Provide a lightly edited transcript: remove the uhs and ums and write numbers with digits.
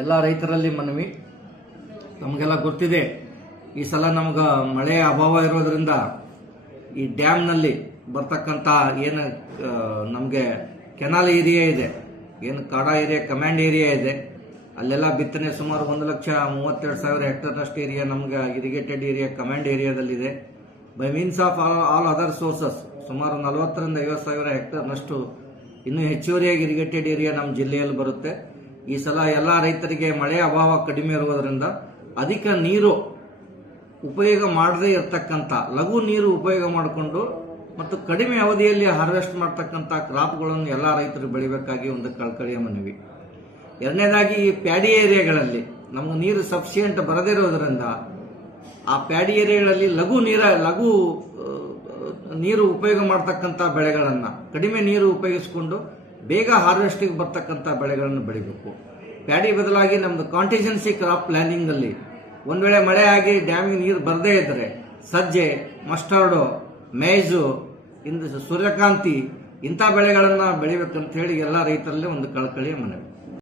ಎಲ್ಲ ರೈತರಲ್ಲಿ ಮನವಿ. ನಮಗೆಲ್ಲ ಗೊತ್ತಿದೆ, ಈ ಸಲ ನಮ್ಗೆ ಮಳೆ ಅಭಾವ ಇರೋದ್ರಿಂದ ಈ ಡ್ಯಾಮ್ನಲ್ಲಿ ಬರ್ತಕ್ಕಂಥ ಏನು ನಮಗೆ ಕೆನಾಲ್ ಏರಿಯಾ ಇದೆ, ಏನು ಕಾಡಾ ಏರಿಯಾ ಕಮಾಂಡ್ ಏರಿಯಾ ಇದೆ, ಅಲ್ಲೆಲ್ಲ ಬಿತ್ತನೆ ಸುಮಾರು 1,32,000 ಹೆಕ್ಟರ್ನಷ್ಟು ಏರಿಯಾ ನಮ್ಗೆ ಇರಿಗೇಟೆಡ್ ಏರಿಯಾ ಕಮಾಂಡ್ ಏರಿಯಾದಲ್ಲಿದೆ. By means of all other sources ಸುಮಾರು 40,000 ರಿಂದ 50,000 ಹೆಕ್ಟರ್ನಷ್ಟು ಇನ್ನೂ ಹೆಚ್ಚುವರಿಯಾಗಿ ಇರಿಗೇಟೆಡ್ ಏರಿಯಾ ನಮ್ಮ ಜಿಲ್ಲೆಯಲ್ಲಿ ಬರುತ್ತೆ. ಈ ಸಲ ಎಲ್ಲ ರೈತರಿಗೆ ಮಳೆ ಅಭಾವ ಕಡಿಮೆ ಇರುವುದರಿಂದ ಅಧಿಕ ನೀರು ಉಪಯೋಗ ಮಾಡದೇ ಇರತಕ್ಕಂಥ, ಲಘು ನೀರು ಉಪಯೋಗ ಮಾಡಿಕೊಂಡು ಮತ್ತು ಕಡಿಮೆ ಅವಧಿಯಲ್ಲಿ ಹಾರ್ವೆಸ್ಟ್ ಮಾಡ್ತಕ್ಕಂಥ ಕ್ರಾಪ್ಗಳನ್ನು ಎಲ್ಲ ರೈತರು ಬೆಳಿಬೇಕಾಗಿ ಒಂದು ಕಳಕಳಿಯ ಮನವಿ. ಎರಡನೇದಾಗಿ ಈ ಪ್ಯಾಡಿ ಏರಿಯಾಗಳಲ್ಲಿ ನಮಗೆ ನೀರು ಸಫಿಷಿಯೆಂಟ್ ಬರದೇ ಇರೋದ್ರಿಂದ ಆ ಪ್ಯಾಡಿ ಏರಿಯಾಗಳಲ್ಲಿ ಲಘು ನೀರು ಉಪಯೋಗ ಮಾಡ್ತಕ್ಕಂಥ ಬೆಳೆಗಳನ್ನು, ಕಡಿಮೆ ನೀರು ಉಪಯೋಗಿಸಿಕೊಂಡು ಬೇಗ ಹಾರ್ವೆಸ್ಟಿಗೆ ಬರ್ತಕ್ಕಂಥ ಬೆಳೆಗಳನ್ನು ಬೆಳಿಬೇಕು. ಪ್ಯಾಡಿ ಬದಲಾಗಿ ನಮ್ಮದು ಕಾಂಟಿಜೆನ್ಸಿ ಕ್ರಾಪ್ ಪ್ಲಾನಿಂಗಲ್ಲಿ ಒಂದು ವೇಳೆ ಮಳೆ ಆಗಿ ಡ್ಯಾಮಿಗೆ ನೀರು ಬರದೇ ಇದ್ದರೆ ಸಜ್ಜೆ, ಮಸ್ಟರ್ಡು, ಮೇಜು, ಸೂರ್ಯಕಾಂತಿ ಇಂಥ ಬೆಳೆಗಳನ್ನು ಬೆಳಿಬೇಕಂತ ಹೇಳಿ ಎಲ್ಲ ರೈತರಲ್ಲಿ ಒಂದು ಕಳಕಳಿಯ ಮನವಿ.